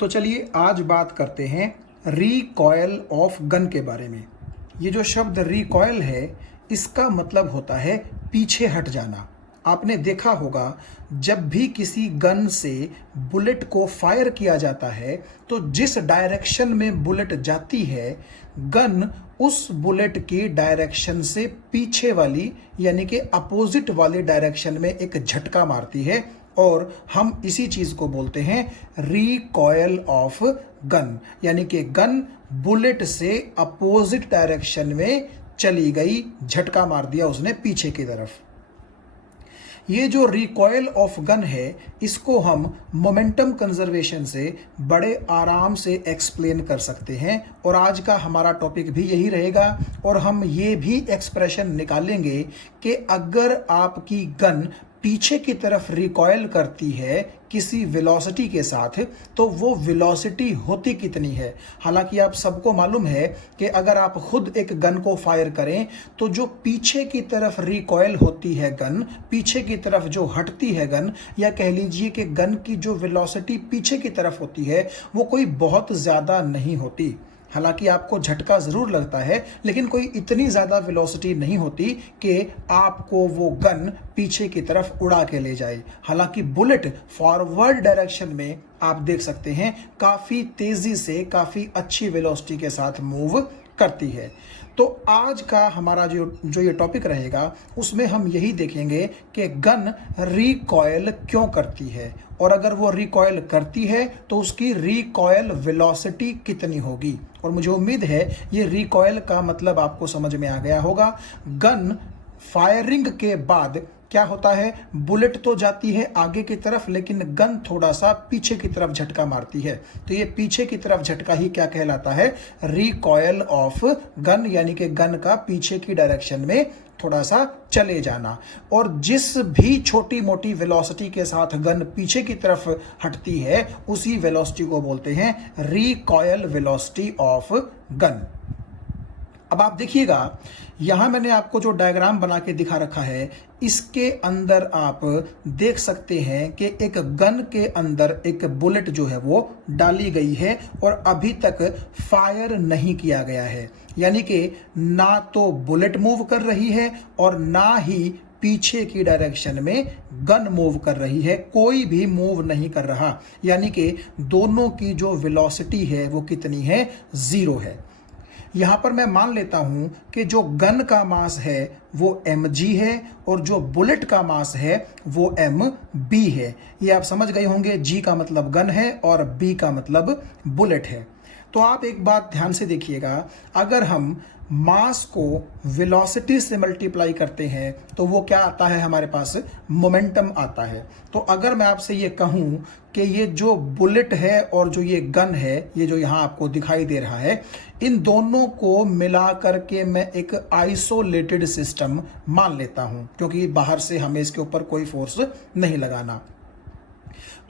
तो चलिए आज बात करते हैं रिकॉयल ऑफ गन के बारे में। ये जो शब्द रिकॉयल है, इसका मतलब होता है पीछे हट जाना। आपने देखा होगा जब भी किसी गन से बुलेट को फायर किया जाता है तो जिस डायरेक्शन में बुलेट जाती है, गन उस बुलेट की डायरेक्शन से पीछे वाली यानी कि अपोजिट वाली डायरेक्शन में एक झटका मारती है और हम इसी चीज को बोलते हैं रिकॉयल ऑफ गन, यानी कि गन बुलेट से अपोजिट डायरेक्शन में चली गई, झटका मार दिया उसने पीछे की तरफ। ये जो रिकॉयल ऑफ गन है, इसको हम मोमेंटम कंजर्वेशन से बड़े आराम से एक्सप्लेन कर सकते हैं और आज का हमारा टॉपिक भी यही रहेगा। और हम ये भी एक्सप्रेशन निकालेंगे कि अगर आपकी गन पीछे की तरफ रिकॉयल करती है किसी वेलोसिटी के साथ, तो वो वेलोसिटी होती कितनी है। हालांकि आप सबको मालूम है कि अगर आप खुद एक गन को फायर करें तो जो पीछे की तरफ रिकॉयल होती है गन, पीछे की तरफ जो हटती है गन, या कह लीजिए कि गन की जो वेलोसिटी पीछे की तरफ होती है, वो कोई बहुत ज़्यादा नहीं होती। हालांकि आपको झटका जरूर लगता है, लेकिन कोई इतनी ज्यादा वेलोसिटी नहीं होती कि आपको वो गन पीछे की तरफ उड़ा के ले जाए। हालांकि बुलेट फॉरवर्ड डायरेक्शन में आप देख सकते हैं काफी तेजी से, काफी अच्छी वेलोसिटी के साथ मूव करती है। तो आज का हमारा जो ये टॉपिक रहेगा, उसमें हम यही देखेंगे कि गन रिकॉयल क्यों करती है, और अगर वो रिकॉयल करती है तो उसकी रिकॉयल वेलोसिटी कितनी होगी। और मुझे उम्मीद है ये रिकॉयल का मतलब आपको समझ में आ गया होगा। गन फायरिंग के बाद क्या होता है, बुलेट तो जाती है आगे की तरफ, लेकिन गन थोड़ा सा पीछे की तरफ झटका मारती है। तो ये पीछे की तरफ झटका ही क्या कहलाता है, रिकॉयल ऑफ गन, यानी कि गन का पीछे की डायरेक्शन में थोड़ा सा चले जाना। और जिस भी छोटी मोटी वेलोसिटी के साथ गन पीछे की तरफ हटती है, उसी वेलोसिटी को बोलते हैं रिकॉयल वेलोसिटी ऑफ गन। अब आप देखिएगा, यहां मैंने आपको जो डायग्राम बना के दिखा रखा है, इसके अंदर आप देख सकते हैं कि एक गन के अंदर एक बुलेट जो है वो डाली गई है और अभी तक फायर नहीं किया गया है। यानी कि ना तो बुलेट मूव कर रही है और ना ही पीछे की डायरेक्शन में गन मूव कर रही है, कोई भी मूव नहीं कर रहा। यानी कि दोनों की जो वेलोसिटी है वो कितनी है, 0 है। यहां पर मैं मान लेता हूं कि जो गन का मास है वो mg है और जो बुलेट का मास है वो mb है। ये आप समझ गए होंगे, g का मतलब गन है और b का मतलब बुलेट है। तो आप एक बात ध्यान से देखिएगा, अगर हम मास को वेलोसिटी से मल्टीप्लाई करते हैं तो वो क्या आता है, हमारे पास मोमेंटम आता है। तो अगर मैं आपसे ये कहूं कि ये जो बुलेट है और जो ये गन है, ये जो यहां आपको दिखाई दे रहा है, इन दोनों को मिला करके मैं एक आइसोलेटेड सिस्टम मान लेता हूं, क्योंकि बाहर से हमें इसके ऊपर कोई फोर्स नहीं लगाना।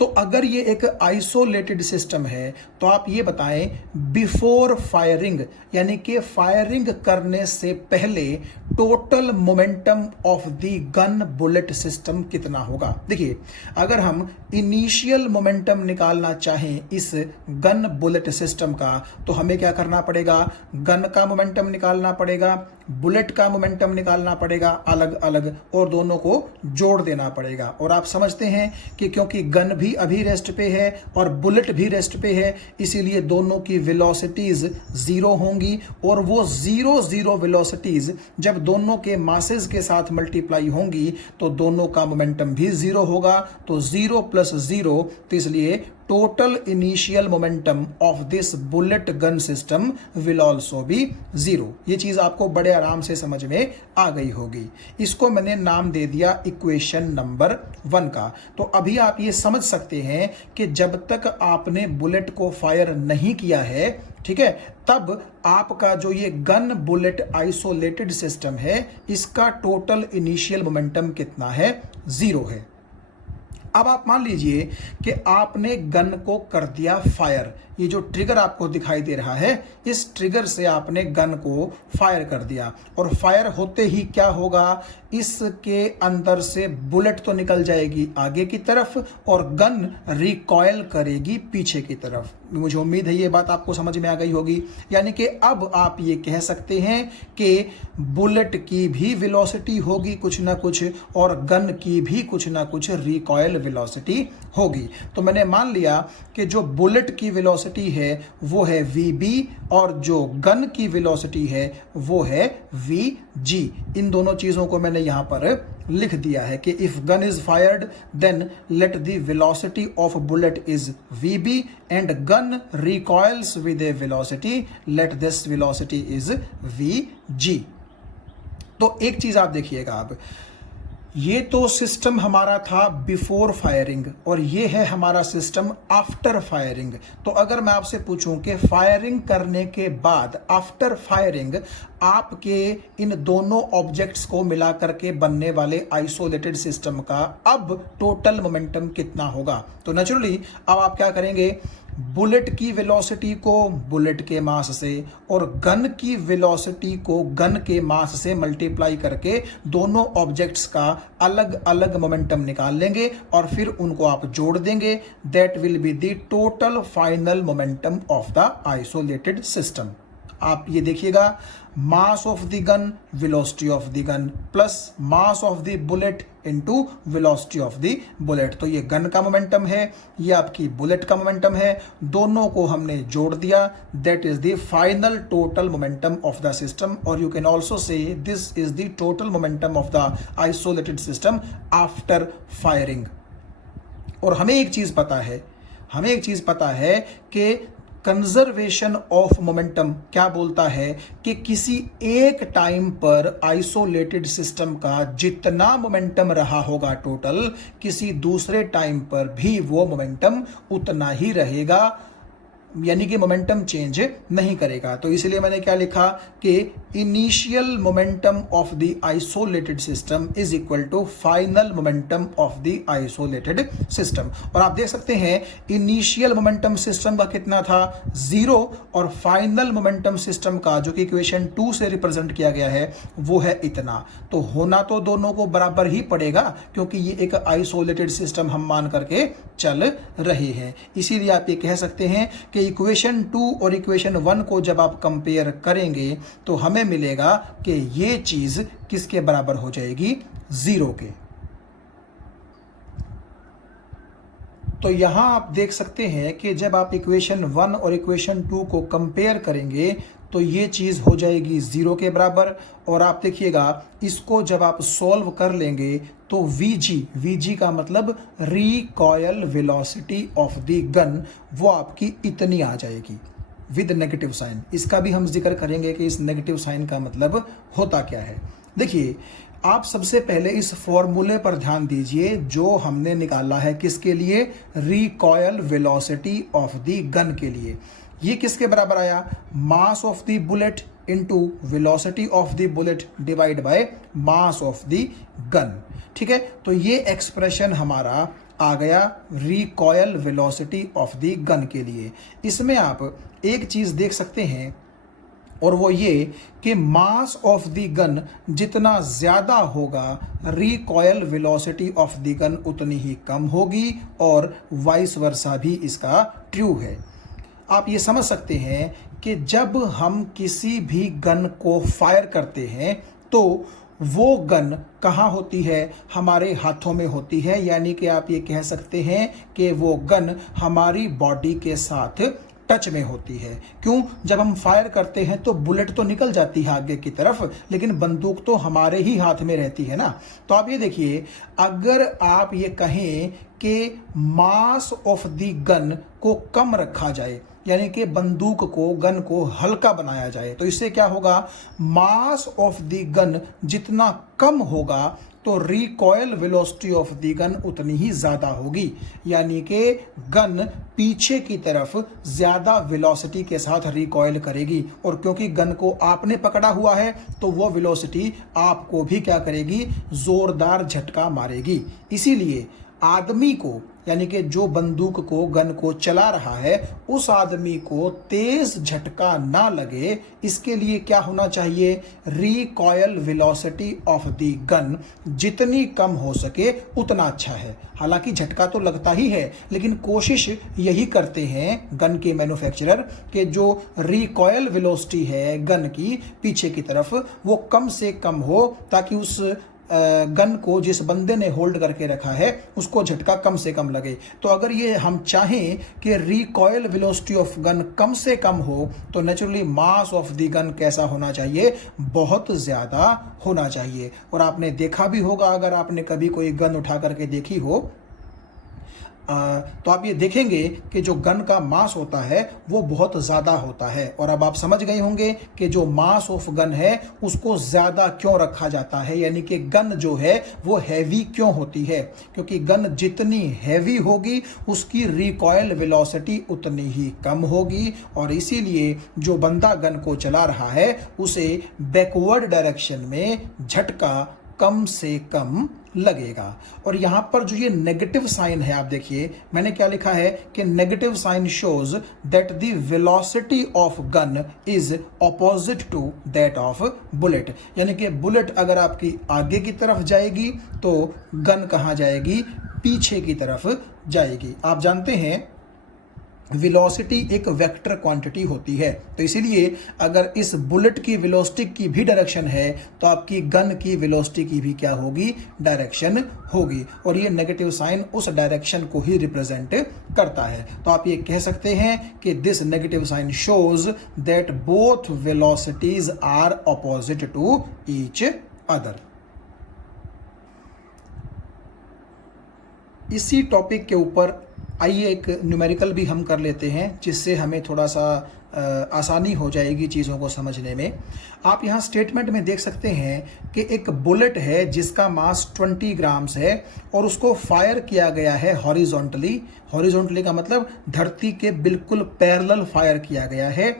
तो अगर ये एक आइसोलेटेड सिस्टम है तो आप ये बताएं, बिफोर फायरिंग यानी कि फायरिंग करने से पहले total momentum of the gun bullet system कितना होगा। देखिए, अगर हम इनिशियल मोमेंटम निकालना चाहें इस गन बुलेट सिस्टम का, तो हमें क्या करना पड़ेगा, गन का मोमेंटम निकालना पड़ेगा, बुलेट का मोमेंटम निकालना पड़ेगा अलग अलग, और दोनों को जोड़ देना पड़ेगा। और आप समझते हैं कि क्योंकि गन भी अभी रेस्ट पे है और बुलेट भी रेस्ट पे है, इसीलिए दोनों की वेलोसिटीज 0 होंगी, और वो 0 वेलोसिटीज जब दोनों के मासेस के साथ मल्टीप्लाई होंगी तो दोनों का मोमेंटम भी 0 होगा। तो 0 + 0, तो इसलिए total initial momentum of this bullet gun system will also be 0। ये चीज आपको बड़े आराम से समझ में आ गई होगी। इसको मैंने नाम दे दिया इक्वेशन नंबर 1 का। तो अभी आप ये समझ सकते हैं कि जब तक आपने बुलेट को फायर नहीं किया है, ठीक है, तब आपका जो ये गन बुलेट आइसोलेटेड सिस्टम है, इसका टोटल इनिशियल मोमेंटम कितना है, 0 है। अब आप मान लीजिए कि आपने गन को कर दिया फायर। ये जो ट्रिगर आपको दिखाई दे रहा है, इस ट्रिगर से आपने गन को फायर कर दिया, और फायर होते ही क्या होगा, इसके अंदर से बुलेट तो निकल जाएगी आगे की तरफ और गन रिकॉयल करेगी पीछे की तरफ। मुझे उम्मीद है ये बात आपको समझ में आ गई होगी। यानी कि अब आप ये कह सकते हैं कि बुलेट की भी वेलोसिटी होगी कुछ ना कुछ और गन की भी कुछ ना कुछ रिकॉयल वेलोसिटी होगी। तो मैंने मान लिया कि जो बुलेट की वेलोसिटी है वो है वीबी और जो गन की वेलोसिटी है वो है वीजी। इन दोनों चीज़ों को मैंने यहाँ पर लिख दिया है कि if gun is fired then let the velocity of bullet is VB and gun recoils with a velocity let this velocity is VG. तो एक चीज आप देखिएगा, अब ये तो सिस्टम हमारा था बिफोर फायरिंग और ये है हमारा सिस्टम आफ्टर फायरिंग। तो अगर मैं आपसे पूछूं कि फायरिंग करने के बाद आफ्टर फायरिंग आपके इन दोनों ऑब्जेक्ट्स को मिलाकर के बनने वाले आइसोलेटेड सिस्टम का अब टोटल मोमेंटम कितना होगा, तो नेचुरली अब आप क्या करेंगे, बुलेट की वेलोसिटी को बुलेट के मास से और गन की वेलोसिटी को गन के मास से मल्टीप्लाई करके दोनों ऑब्जेक्ट्स का अलग अलग मोमेंटम निकाल लेंगे और फिर उनको आप जोड़ देंगे। That will be the total final momentum of the isolated system. आप ये देखिएगा, mass of the gun, velocity of the gun plus mass of the bullet into velocity of the bullet. तो ये गन का मोमेंटम है, ये आपकी bullet का मोमेंटम है, दोनों को हमने जोड़ दिया। That is the final total momentum of the system और you can also say this is the total momentum of the isolated system after firing. और हमें एक चीज पता है कि कंजर्वेशन ऑफ मोमेंटम क्या बोलता है कि किसी एक टाइम पर आइसोलेटेड सिस्टम का जितना मोमेंटम रहा होगा टोटल, किसी दूसरे टाइम पर भी वो मोमेंटम उतना ही रहेगा, यानी कि मोमेंटम चेंज नहीं करेगा। तो इसलिए मैंने क्या लिखा कि initial momentum of the isolated system is equal to final momentum of the isolated system. और आप देख सकते हैं इनिशियल मोमेंटम सिस्टम का कितना था, 0, और फाइनल मोमेंटम सिस्टम का जो कि इक्वेशन 2 से रिप्रेजेंट किया गया है वो है इतना। तो होना तो दोनों को बराबर ही पड़ेगा क्योंकि ये एक आइसोलेटेड सिस्टम हम मान करके चल रहे हैं। इसीलिए आप ये कह सकते हैं कि इक्वेशन 2 और इक्वेशन 1 को जब आप कंपेयर करेंगे तो हमें मिलेगा कि ये चीज किसके बराबर हो जाएगी, 0 के। तो यहां आप देख सकते हैं कि जब आप इक्वेशन 1 और इक्वेशन 2 को कंपेयर करेंगे तो ये चीज हो जाएगी 0 के बराबर। और आप देखिएगा इसको जब आप सॉल्व कर लेंगे तो वीजी का मतलब recoil velocity of the gun, वो आपकी इतनी आ जाएगी विद नेगेटिव साइन। इसका भी हम जिक्र करेंगे कि इस नेगेटिव साइन का मतलब होता क्या है। देखिए, आप सबसे पहले इस फॉर्मूले पर ध्यान दीजिए जो हमने निकाला है किसके लिए, recoil velocity of the gun के लिए। ये किसके बराबर आया, mass of the bullet into velocity of the bullet divide by mass of the gun. ठीक है, तो ये एक्सप्रेशन हमारा आ गया recoil velocity of the gun के लिए। इसमें आप एक चीज देख सकते हैं और वो ये कि मास ऑफ द गन जितना ज्यादा होगा recoil velocity of the gun उतनी ही कम होगी और वाइस वर्सा भी इसका ट्रू है। आप ये समझ सकते हैं कि जब हम किसी भी गन को फायर करते हैं तो वो गन कहाँ होती है, हमारे हाथों में होती है। यानी कि आप ये कह सकते हैं कि वो गन हमारी बॉडी के साथ टच में होती है। क्यों, जब हम फायर करते हैं तो बुलेट तो निकल जाती है आगे की तरफ, लेकिन बंदूक तो हमारे ही हाथ में रहती है ना। तो आप ये देखिए, अगर आप ये कहें कि मास ऑफ द गन को कम रखा जाए, यानी कि बंदूक को, गन को हल्का बनाया जाए, तो इससे क्या होगा, मास ऑफ द गन जितना कम होगा तो recoil velocity of the gun उतनी ही ज्यादा होगी। यानी कि गन पीछे की तरफ ज्यादा वेलोसिटी के साथ रिकॉयल करेगी और क्योंकि गन को आपने पकड़ा हुआ है तो वो वेलोसिटी आपको भी क्या करेगी, जोरदार झटका मारेगी। इसीलिए आदमी को, यानी कि जो बंदूक को, गन को चला रहा है, उस आदमी को तेज झटका ना लगे, इसके लिए क्या होना चाहिए? Recoil velocity of the gun जितनी कम हो सके उतना अच्छा है। हालांकि झटका तो लगता ही है, लेकिन कोशिश यही करते हैं गन के मैन्युफैक्चरर कि जो रिकॉयल वेलोसिटी है गन की पीछे की तरफ, वो कम से कम हो, ताकि उस गन को जिस बंदे ने होल्ड करके रखा है उसको झटका कम से कम लगे। तो अगर ये हम चाहें कि रिकॉयल वेलोसिटी ऑफ गन कम से कम हो, तो naturally mass of the gun कैसा होना चाहिए? बहुत ज़्यादा होना चाहिए। और आपने देखा भी होगा, अगर आपने कभी कोई गन उठा करके देखी हो, तो आप ये देखेंगे कि जो गन का मास होता है वो बहुत ज़्यादा होता है। और अब आप समझ गए होंगे कि जो मास ऑफ गन है उसको ज़्यादा क्यों रखा जाता है, यानी कि गन जो है वो हैवी क्यों होती है। क्योंकि गन जितनी हैवी होगी उसकी रिकॉयल वेलोसिटी उतनी ही कम होगी, और इसीलिए जो बंदा गन को चला रहा है उसे बैकवर्ड डायरेक्शन में झटका कम से कम लगेगा। और यहां पर जो ये नेगेटिव साइन है, आप देखिए मैंने क्या लिखा है कि negative sign shows that the velocity of gun is opposite to that of bullet. यानी कि बुलेट अगर आपकी आगे की तरफ जाएगी तो गन कहां जाएगी? पीछे की तरफ जाएगी। आप जानते हैं वेलोसिटी एक वेक्टर क्वांटिटी होती है, तो इसीलिए अगर इस बुलेट की वेलोसिटी की भी डायरेक्शन है तो आपकी गन की वेलोसिटी की भी क्या होगी? डायरेक्शन होगी। और ये नेगेटिव साइन उस डायरेक्शन को ही रिप्रेजेंट करता है। तो आप ये कह सकते हैं कि this negative sign shows that both velocities are opposite to each other. इसी टॉपिक के ऊपर आइए एक न्यूमेरिकल भी हम कर लेते हैं, जिससे हमें थोड़ा सा आसानी हो जाएगी चीज़ों को समझने में। आप यहाँ स्टेटमेंट में देख सकते हैं कि एक बुलेट है जिसका मास 20 ग्राम्स है और उसको फायर किया गया है हॉरिजॉन्टली। हॉरिजॉन्टली का मतलब धरती के बिल्कुल पैरेलल फायर किया गया है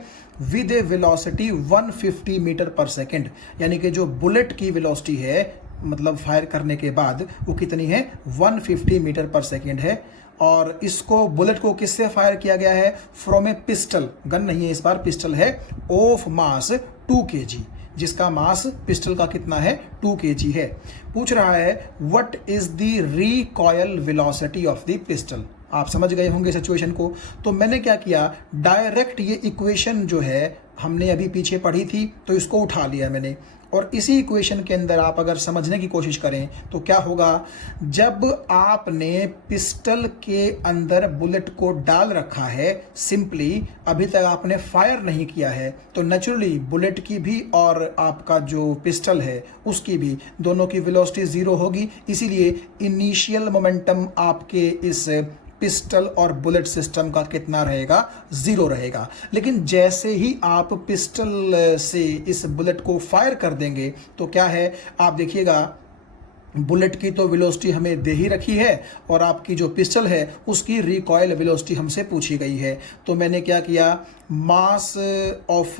विद ए वेलोसिटी 150 मीटर पर सेकेंड। यानी कि जो बुलेट की वेलोसिटी है, मतलब फायर करने के बाद, वो कितनी है? 150 मीटर पर सेकेंड है। और इसको, बुलेट को किससे फायर किया गया है? फ्रॉम ए पिस्टल, गन नहीं है इस बार, पिस्टल है, ऑफ मास 2 kg, जिसका मास पिस्टल का कितना है? 2 kg है। पूछ रहा है what is the recoil velocity of the pistol. आप समझ गए होंगे सिचुएशन को। तो मैंने क्या किया, डायरेक्ट ये इक्वेशन जो है हमने अभी पीछे पढ़ी थी, तो इसको उठा लिया मैंने, और इसी इक्वेशन के अंदर आप अगर समझने की कोशिश करें तो क्या होगा? जब आपने पिस्टल के अंदर बुलेट को डाल रखा है, सिंपली अभी तक आपने फायर नहीं किया है, तो नेचुरली बुलेट की भी और आपका जो पिस्टल है उसकी भी, दोनों की वेलोसिटी 0 होगी। इसीलिए इनिशियल मोमेंटम आपके इस पिस्टल और बुलेट सिस्टम का कितना रहेगा? 0 रहेगा। लेकिन जैसे ही आप पिस्टल से इस बुलेट को फायर कर देंगे तो क्या है, आप देखिएगा बुलेट की तो वेलोसिटी हमें दे ही रखी है, और आपकी जो पिस्टल है उसकी रिकॉयल वेलोसिटी हमसे पूछी गई है। तो मैंने क्या किया, मास ऑफ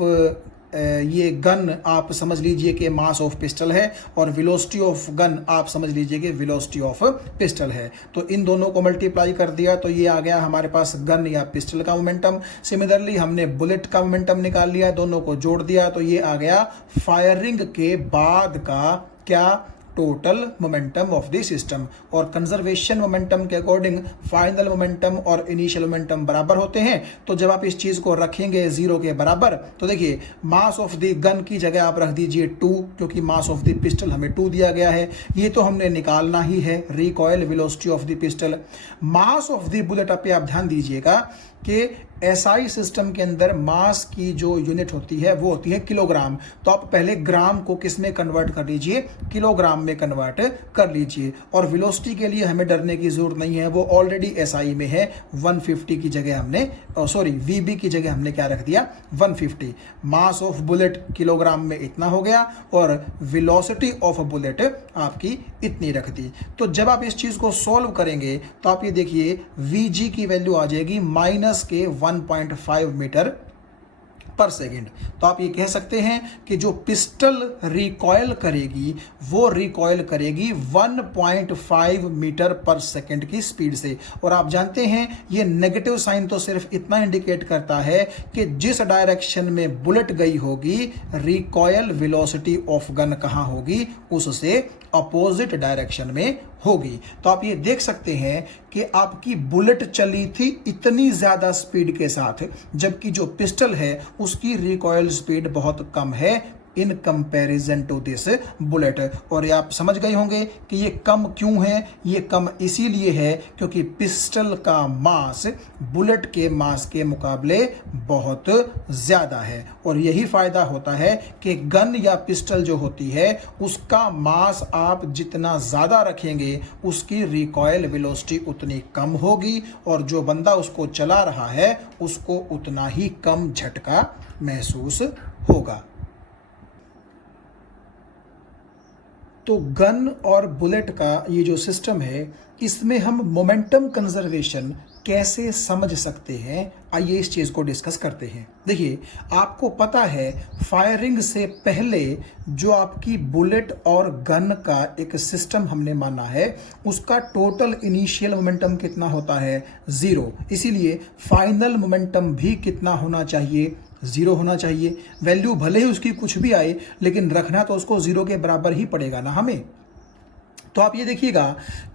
ये गन आप समझ लीजिए कि मास ऑफ पिस्टल है, और वेलोसिटी ऑफ गन आप समझ लीजिए कि वेलोसिटी ऑफ पिस्टल है। तो इन दोनों को मल्टीप्लाई कर दिया तो ये आ गया हमारे पास गन या पिस्टल का मोमेंटम। सिमिलरली हमने बुलेट का मोमेंटम निकाल लिया, दोनों को जोड़ दिया तो ये आ गया फायरिंग के बाद का क्या? Total momentum of the system. और कंजर्वेशन मोमेंटम के अकॉर्डिंग फाइनल मोमेंटम और इनिशियल मोमेंटम बराबर होते हैं। तो जब आप इस चीज को रखेंगे 0 के बराबर, तो देखिए मास ऑफ द गन की जगह आप रख दीजिए 2, क्योंकि मास ऑफ द पिस्टल हमें 2 दिया गया है। ये तो हमने निकालना ही है, recoil velocity of the pistol. Mass of the bullet पे आप ध्यान दीजिएगा कि एसआई सिस्टम के अंदर मास की जो यूनिट होती है वो होती है किलोग्राम। तो आप पहले ग्राम को किस में कन्वर्ट कर लीजिए? किलोग्राम में कन्वर्ट कर लीजिए। और वेलोसिटी के लिए हमें डरने की जरूरत नहीं है, वो ऑलरेडी एसआई में है। 150 की जगह हमने, सॉरी वीबी की जगह हमने क्या रख दिया? 150। मास ऑफ बुलेट किलोग्राम में इतना हो गया, और वेलोसिटी ऑफ बुलेट आपकी इतनी रख दी। तो जब आप इस चीज को सॉल्व करेंगे तो आप ये देखिए वीजी की वैल्यू आ जाएगी माइनस के 1.5 मीटर पर सेकेंड। तो आप ये कह सकते हैं कि जो पिस्टल रिकॉयल करेगी वो रिकॉयल करेगी 1.5 मीटर पर सेकेंड की स्पीड से। और आप जानते हैं ये नेगेटिव साइन तो सिर्फ इतना इंडिकेट करता है कि जिस डायरेक्शन में बुलेट गई होगी रिकॉयल वेलोसिटी ऑफ गन कहाँ होगी, उससे अपोजिट डायरेक्शन में होगी। तो आप ये देख सकते हैं कि आपकी बुलेट चली थी इतनी ज़्यादा स्पीड के साथ, जबकि जो पिस्टल है उसकी रिकॉयल स्पीड बहुत कम है in comparison to this bullet. और ये आप समझ गए होंगे कि ये कम क्यों है। ये कम इसीलिए है क्योंकि पिस्टल का मास बुलेट के मास के मुकाबले बहुत ज़्यादा है। और यही फ़ायदा होता है कि गन या पिस्टल जो होती है उसका मास आप जितना ज़्यादा रखेंगे उसकी रिकॉयल वेलोसिटी उतनी कम होगी और जो बंदा उसको चला रहा है उसको उतना ही कम झटका महसूस होगा। तो गन और बुलेट का ये जो सिस्टम है इसमें हम मोमेंटम कंजर्वेशन कैसे समझ सकते हैं, आइए इस चीज़ को डिस्कस करते हैं। देखिए, आपको पता है फायरिंग से पहले जो आपकी बुलेट और गन का एक सिस्टम हमने माना है उसका टोटल इनिशियल मोमेंटम कितना होता है, 0। इसीलिए फाइनल मोमेंटम भी कितना होना चाहिए, 0 होना चाहिए। वैल्यू भले ही उसकी कुछ भी आए लेकिन रखना तो उसको 0 के बराबर ही पड़ेगा ना हमें। तो आप ये देखिएगा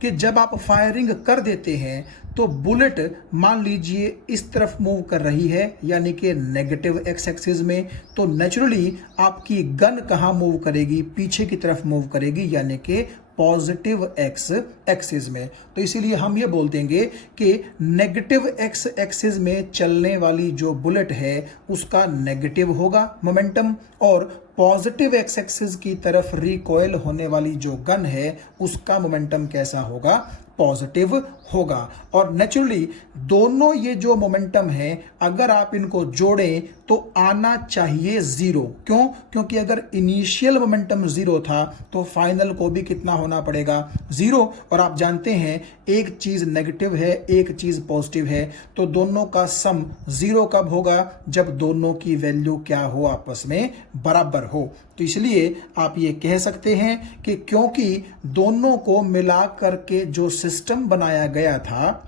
कि जब आप फायरिंग कर देते हैं तो बुलेट मान लीजिए इस तरफ मूव कर रही है यानी कि नेगेटिव एक्स एक्सिस में, तो नेचुरली आपकी गन कहाँ मूव करेगी, पीछे की तरफ मूव करेगी यानी कि पॉजिटिव एक्स एक्सिस में। तो इसीलिए हम ये बोल देंगे कि नेगेटिव एक्स एक्सिस में चलने वाली जो बुलेट है उसका नेगेटिव होगा मोमेंटम, और पॉजिटिव एक्स एक्सिस की तरफ रिकॉयल होने वाली जो गन है उसका मोमेंटम कैसा होगा, पॉजिटिव होगा। और नेचुरली दोनों ये जो मोमेंटम है अगर आप इनको जोड़ें तो आना चाहिए 0। क्यों? क्योंकि अगर इनिशियल मोमेंटम 0 था तो फाइनल को भी कितना होना पड़ेगा, 0। और आप जानते हैं एक चीज नेगेटिव है एक चीज पॉजिटिव है, तो दोनों का सम 0 कब होगा, जब दोनों की वैल्यू क्या हो, आपस में बराबर हो। तो इसलिए आप ये कह सकते हैं कि क्योंकि दोनों को मिला करके जो सिस्टम बनाया गया था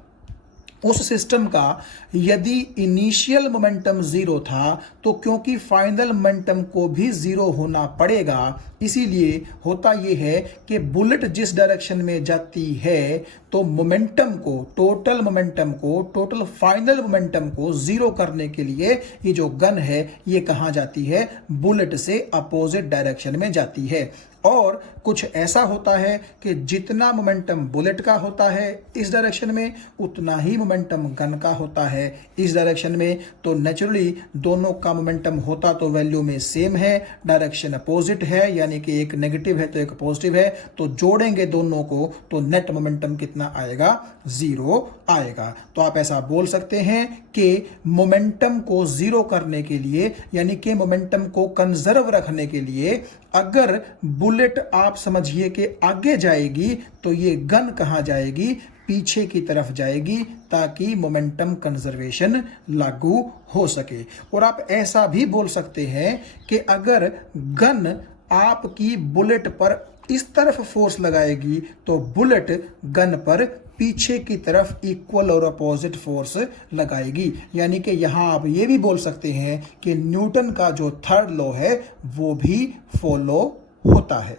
उस सिस्टम का यदि इनिशियल मोमेंटम 0 था तो क्योंकि फाइनल मोमेंटम को भी 0 होना पड़ेगा, इसीलिए होता यह है कि बुलेट जिस डायरेक्शन में जाती है तो मोमेंटम को, टोटल फाइनल मोमेंटम को 0 करने के लिए ये जो गन है ये कहाँ जाती है, बुलेट से अपोजिट डायरेक्शन में जाती है। और कुछ ऐसा होता है कि जितना मोमेंटम बुलेट का होता है इस डायरेक्शन में उतना ही मोमेंटम गन का होता है इस डायरेक्शन में। तो नेचुरली दोनों का मोमेंटम होता तो वैल्यू में सेम है, डायरेक्शन अपोजिट है यानी कि एक नेगेटिव है तो एक पॉजिटिव है, तो जोड़ेंगे दोनों को तो नेट मोमेंटम कितना आएगा, 0 आएगा। तो आप ऐसा बोल सकते हैं कि मोमेंटम को 0 करने के लिए यानी कि मोमेंटम को कंजर्व रखने के लिए अगर बुलेट आप समझिए कि आगे जाएगी तो ये गन कहाँ जाएगी, पीछे की तरफ जाएगी ताकि मोमेंटम कंजर्वेशन लागू हो सके। और आप ऐसा भी बोल सकते हैं कि अगर गन आपकी बुलेट पर इस तरफ फोर्स लगाएगी तो बुलेट गन पर पीछे की तरफ इक्वल और अपोजिट फोर्स लगाएगी। यानी कि यहां आप ये भी बोल सकते हैं कि न्यूटन का जो थर्ड लॉ है वो भी फॉलो होता है।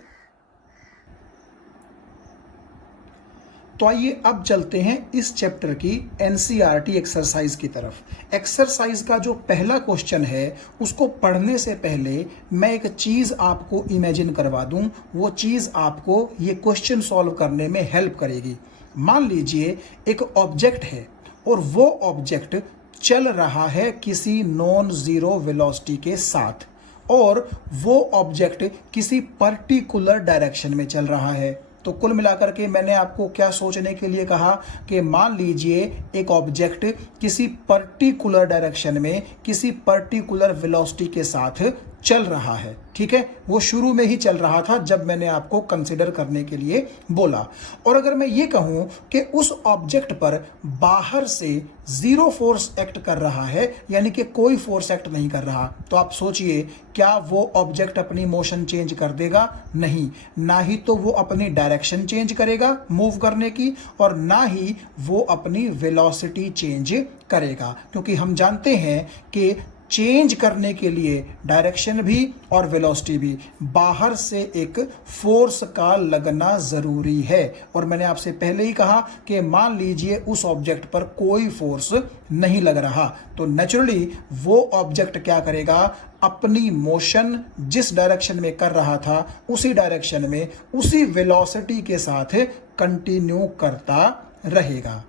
तो आइए अब चलते हैं इस चैप्टर की एनसीईआरटी एक्सरसाइज की तरफ। एक्सरसाइज का जो पहला क्वेश्चन है उसको पढ़ने से पहले मैं एक चीज़ आपको इमेजिन करवा दूं, वो चीज़ आपको ये क्वेश्चन सॉल्व करने में हेल्प करेगी। मान लीजिए एक ऑब्जेक्ट है और वो ऑब्जेक्ट चल रहा है किसी नॉन जीरो वेलोसिटी के साथ और वो ऑब्जेक्ट किसी पर्टिकुलर डायरेक्शन में चल रहा है। तो कुल मिलाकर के मैंने आपको क्या सोचने के लिए कहा कि मान लीजिए एक ऑब्जेक्ट किसी पर्टिकुलर डायरेक्शन में किसी पर्टिकुलर वेलोसिटी के साथ चल रहा है, ठीक है, वो शुरू में ही चल रहा था जब मैंने आपको कंसिडर करने के लिए बोला। और अगर मैं ये कहूं कि उस ऑब्जेक्ट पर बाहर से जीरो फोर्स एक्ट कर रहा है, यानी कि कोई फोर्स एक्ट नहीं कर रहा, तो आप सोचिए क्या वो ऑब्जेक्ट अपनी मोशन चेंज कर देगा? नहीं, ना ही तो वो अपनी डायरेक्शन चेंज करेगा मूव करने की, और ना ही वो अपनी वेलोसिटी चेंज करेगा, क्योंकि हम जानते हैं कि चेंज करने के लिए डायरेक्शन भी और वेलोसिटी भी बाहर से एक फोर्स का लगना जरूरी है। और मैंने आपसे पहले ही कहा कि मान लीजिए उस ऑब्जेक्ट पर कोई फोर्स नहीं लग रहा, तो नेचुरली वो ऑब्जेक्ट क्या करेगा? अपनी मोशन जिस डायरेक्शन में कर रहा था उसी डायरेक्शन में उसी वेलोसिटी के साथ कंटिन्यू करता रहेगा।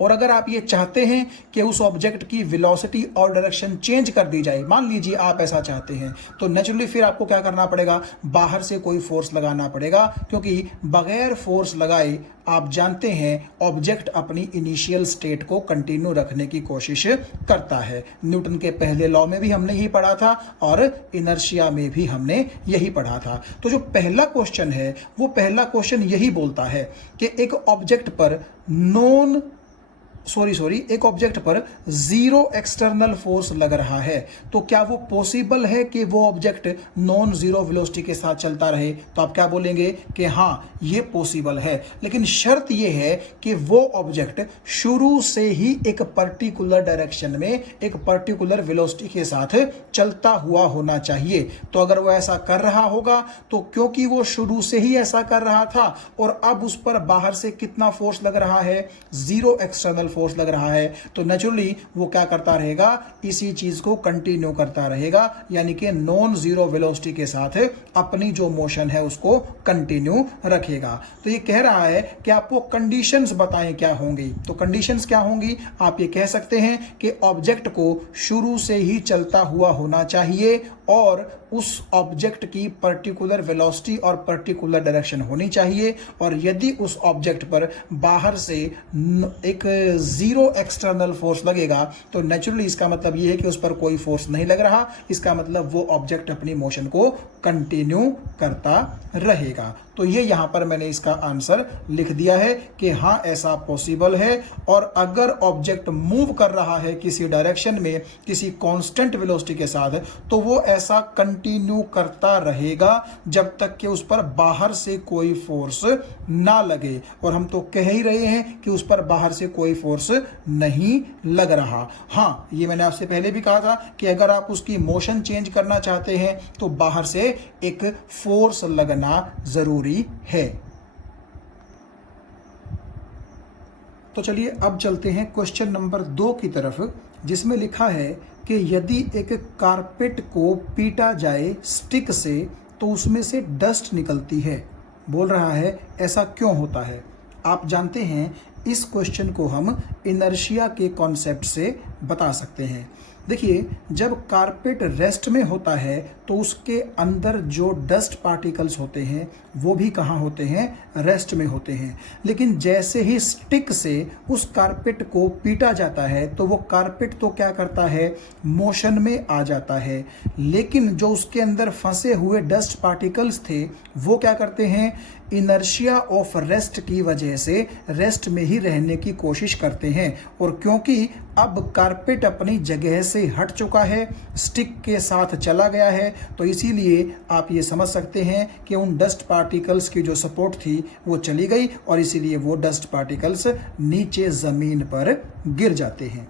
और अगर आप ये चाहते हैं कि उस ऑब्जेक्ट की वेलोसिटी और डायरेक्शन चेंज कर दी जाए, मान लीजिए आप ऐसा चाहते हैं, तो नेचुरली फिर आपको क्या करना पड़ेगा? बाहर से कोई फोर्स लगाना पड़ेगा, क्योंकि बगैर फोर्स लगाए आप जानते हैं ऑब्जेक्ट अपनी इनिशियल स्टेट को कंटिन्यू रखने की कोशिश करता है। न्यूटन के पहले लॉ में भी हमने यही पढ़ा था और इनर्शिया में भी हमने यही पढ़ा था। तो जो पहला क्वेश्चन है वो पहला क्वेश्चन यही बोलता है कि एक ऑब्जेक्ट पर एक ऑब्जेक्ट पर जीरो एक्सटर्नल फोर्स लग रहा है, तो क्या वो पॉसिबल है कि वो ऑब्जेक्ट नॉन जीरो वेलोसिटी के साथ चलता रहे? तो आप क्या बोलेंगे कि हाँ ये पॉसिबल है, लेकिन शर्त ये है कि वो ऑब्जेक्ट शुरू से ही एक पर्टिकुलर डायरेक्शन में एक पर्टिकुलर वेलोसिटी के साथ चलता हुआ होना चाहिए। तो अगर वो ऐसा कर रहा होगा तो क्योंकि वो शुरू से ही ऐसा कर रहा था और अब उस पर बाहर से कितना फोर्स लग रहा है? जीरो एक्सटर्नल फोर्स लग रहा है, तो नेचुरली वो क्या करता रहेगा? इसी चीज को कंटिन्यू करता रहेगा, यानी कि नॉन जीरो वेलोसिटी के साथ अपनी जो मोशन है उसको कंटिन्यू रखेगा। तो ये कह रहा है कि आपको कंडीशंस बताएं क्या होंगी। तो कंडीशंस क्या होंगी? आप ये कह सकते हैं कि ऑब्जेक्ट को शुरू से ही चलता हुआ होना चाहिए और उस ऑब्जेक्ट की पर्टिकुलर वेलोसिटी और पर्टिकुलर डायरेक्शन होनी चाहिए, और यदि उस ऑब्जेक्ट पर बाहर से एक जीरो एक्सटर्नल फोर्स लगेगा तो नेचुरली इसका मतलब यह है कि उस पर कोई फोर्स नहीं लग रहा, इसका मतलब वो ऑब्जेक्ट अपनी मोशन को कंटिन्यू करता रहेगा। तो ये यहां पर मैंने इसका आंसर लिख दिया है कि हाँ ऐसा पॉसिबल है, और अगर ऑब्जेक्ट मूव कर रहा है किसी डायरेक्शन में किसी कांस्टेंट वेलोसिटी के साथ, तो वो ऐसा कंटिन्यू करता रहेगा जब तक कि उस पर बाहर से कोई फोर्स ना लगे। और हम तो कह ही रहे हैं कि उस पर बाहर से कोई फोर्स नहीं लग रहा। हाँ, ये मैंने आपसे पहले भी कहा था कि अगर आप उसकी मोशन चेंज करना चाहते हैं तो बाहर से एक फोर्स लगना जरूरी है। तो चलिए अब चलते हैं क्वेश्चन नंबर 2 की तरफ, जिसमें लिखा है कि यदि एक कारपेट को पीटा जाए स्टिक से तो उसमें से डस्ट निकलती है। बोल रहा है ऐसा क्यों होता है? आप जानते हैं इस क्वेश्चन को हम इनर्शिया के कॉन्सेप्ट से बता सकते हैं। देखिए, जब कारपेट रेस्ट में होता है तो उसके अंदर जो डस्ट पार्टिकल्स होते हैं वो भी कहाँ होते हैं? रेस्ट में होते हैं। लेकिन जैसे ही स्टिक से उस कारपेट को पीटा जाता है तो वो कारपेट तो क्या करता है? मोशन में आ जाता है, लेकिन जो उसके अंदर फंसे हुए डस्ट पार्टिकल्स थे वो क्या करते हैं? इनर्शिया ऑफ रेस्ट की वजह से रेस्ट में ही रहने की कोशिश करते हैं। और क्योंकि अब कारपेट अपनी जगह से हट चुका है, स्टिक के साथ चला गया है, तो इसीलिए आप ये समझ सकते हैं कि उन डस्ट पार्टिकल्स की जो सपोर्ट थी वो चली गई और इसीलिए वो डस्ट पार्टिकल्स नीचे जमीन पर गिर जाते हैं।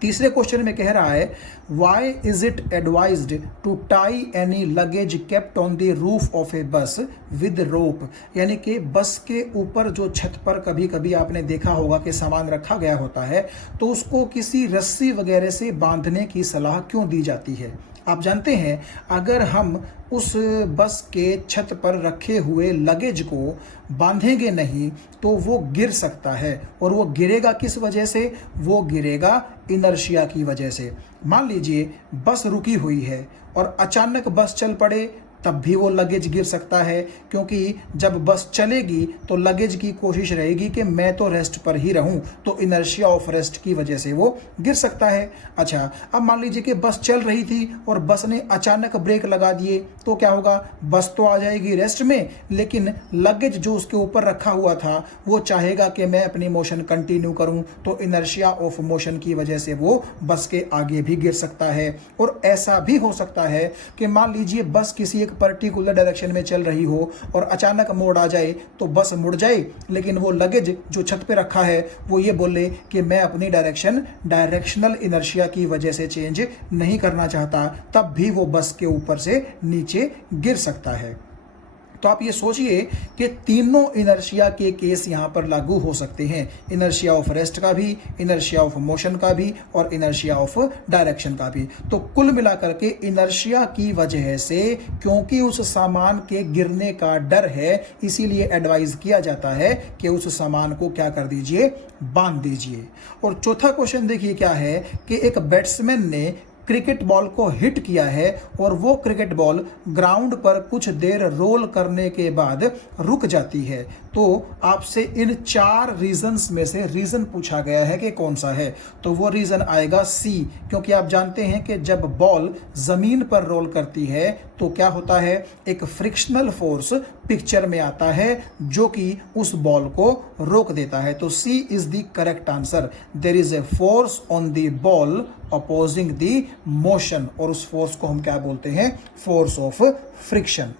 तीसरे क्वेश्चन में कह रहा है why is it advised to tie any luggage kept on the roof of a bus with रोप, यानी कि बस के ऊपर जो छत पर कभी कभी आपने देखा होगा कि सामान रखा गया होता है तो उसको किसी रस्सी वगैरह से बांधने की सलाह क्यों दी जाती है? आप जानते हैं अगर हम उस बस के छत पर रखे हुए लगेज को बांधेंगे नहीं तो वो गिर सकता है, और वो गिरेगा किस वजह से? वो गिरेगा इनर्शिया की वजह से। मान लीजिए बस रुकी हुई है और अचानक बस चल पड़े तब भी वो लगेज गिर सकता है, क्योंकि जब बस चलेगी तो लगेज की कोशिश रहेगी कि मैं तो रेस्ट पर ही रहूं, तो इनर्शिया ऑफ रेस्ट की वजह से वो गिर सकता है। अच्छा, अब मान लीजिए कि बस चल रही थी और बस ने अचानक ब्रेक लगा दिए, तो क्या होगा? बस तो आ जाएगी रेस्ट में, लेकिन लगेज जो उसके ऊपर रखा हुआ था वो चाहेगा कि मैं अपनी मोशन कंटिन्यू करूं, तो इनर्शिया ऑफ मोशन की वजह से वो बस के आगे भी गिर सकता है। और ऐसा भी हो सकता है कि मान लीजिए बस किसी एक पर्टिकुलर डायरेक्शन में चल रही हो और अचानक मोड़ आ जाए तो बस मुड़ जाए, लेकिन वो लगेज जो छत पे रखा है वो ये बोले कि मैं अपनी डायरेक्शनल इनर्शिया की वजह से चेंज नहीं करना चाहता, तब भी वो बस के ऊपर से नीचे गिर सकता है। तो आप ये सोचिए कि तीनों इनर्शिया के केस यहाँ पर लागू हो सकते हैं, इनर्शिया ऑफ रेस्ट का भी, इनर्शिया ऑफ मोशन का भी और इनर्शिया ऑफ डायरेक्शन का भी। तो कुल मिलाकर के इनर्शिया की वजह से, क्योंकि उस सामान के गिरने का डर है, इसीलिए एडवाइज किया जाता है कि उस सामान को क्या कर दीजिए? बांध दीजिए। और चौथा क्वेश्चन देखिए क्या है कि एक बैट्समैन ने क्रिकेट बॉल को हिट किया है और वो क्रिकेट बॉल ग्राउंड पर कुछ देर रोल करने के बाद रुक जाती है, तो आपसे इन 4 रीजंस में से रीजन पूछा गया है कि कौन सा है। तो वो रीजन आएगा सी, क्योंकि आप जानते हैं कि जब बॉल जमीन पर रोल करती है तो क्या होता है? एक फ्रिक्शनल फोर्स पिक्चर में आता है जो कि उस बॉल को रोक देता है। तो C is the correct answer. There is a force on the ball opposing the motion, और उस फोर्स को हम क्या बोलते हैं? Force of friction.